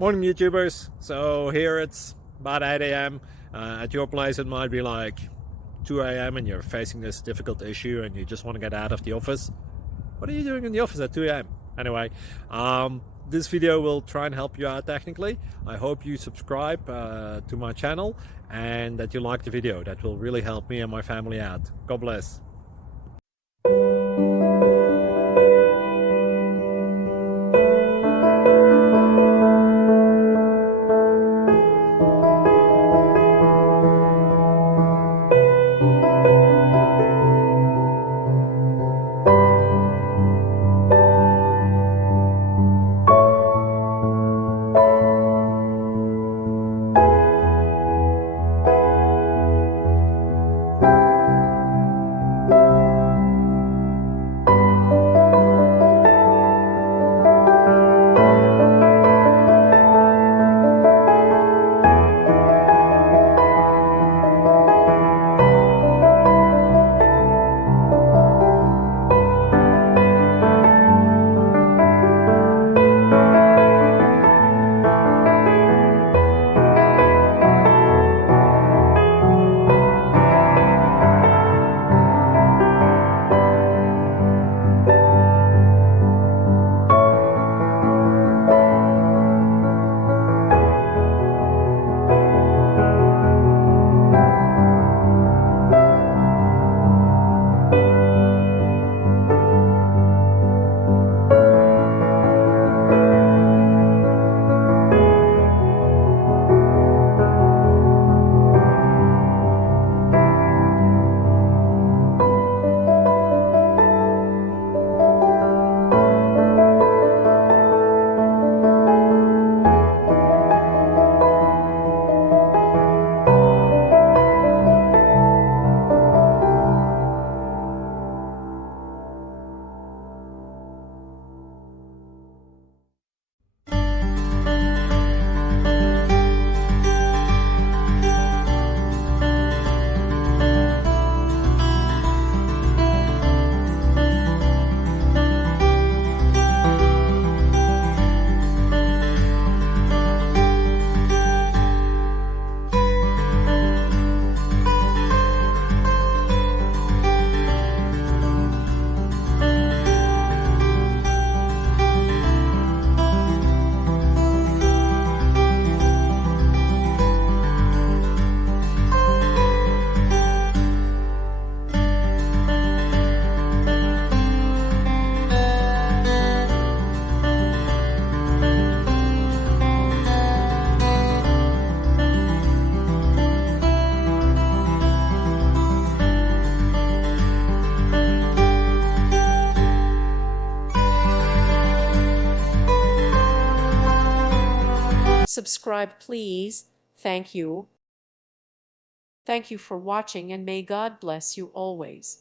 Morning YouTubers. So here it's about 8 a.m. At your place it might be like 2 a.m. and you're facing this difficult issue and you just want to get out of the office. What are you doing in the office at 2 a.m.? Anyway, this video will try and help you out technically. I hope you subscribe to my channel and that you like the video. That will really help me and my family out. God bless. Subscribe, please. Thank you. Thank you for watching, and may God bless you always.